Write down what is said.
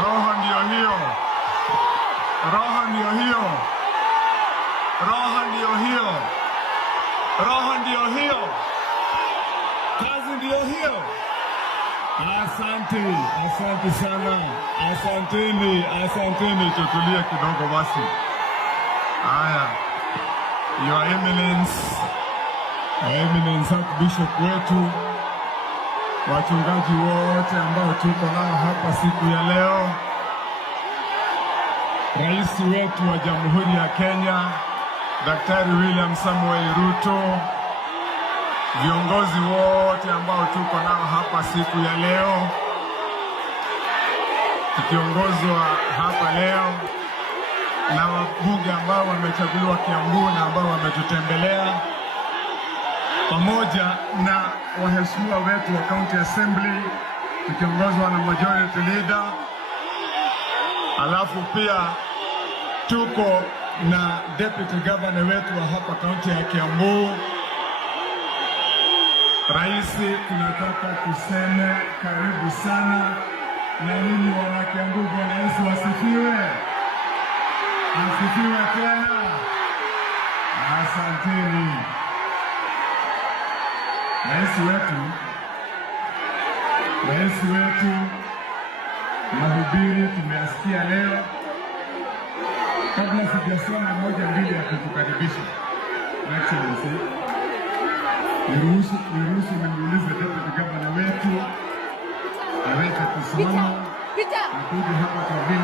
Roho ndio hiyo, roho ndio hiyo, roho ndio hiyo, roho ndio hiyo, kazi ndio hiyo. Asante, asante sana, asanteni, asanteni. Tutulie kidogo basi. Haya, Your Eminence, Archbishop wetu, wachungaji wote ambao tuko nao hapa siku ya leo, Rais wetu wa Jamhuri ya Kenya, Daktari William Samoei Ruto, viongozi wote ambao tuko nao hapa siku ya leo, tukiongozwa hapa leo na wabunge ambao wamechaguliwa Kiambu na ambao wametutembelea, pamoja na waheshimiwa wetu wa County Assembly tukiongozwa na Majority Leader. Alafu pia tuko na Deputy Governor wetu wa hapa County ya Kiambu. Rais, tunataka kuseme karibu sana na nyinyi wana Kiambu. Bwana Yesu asifiwe. Asifiwe tena. Asanteni. Rais wetu mahubiri tumeyasikia leo. Kabla sijasema moja mbili ya kutukaribisha, Excellency, niruhusu nimuulize Deputy Governor wetu aweze kusimama na kuja hapa kwa vile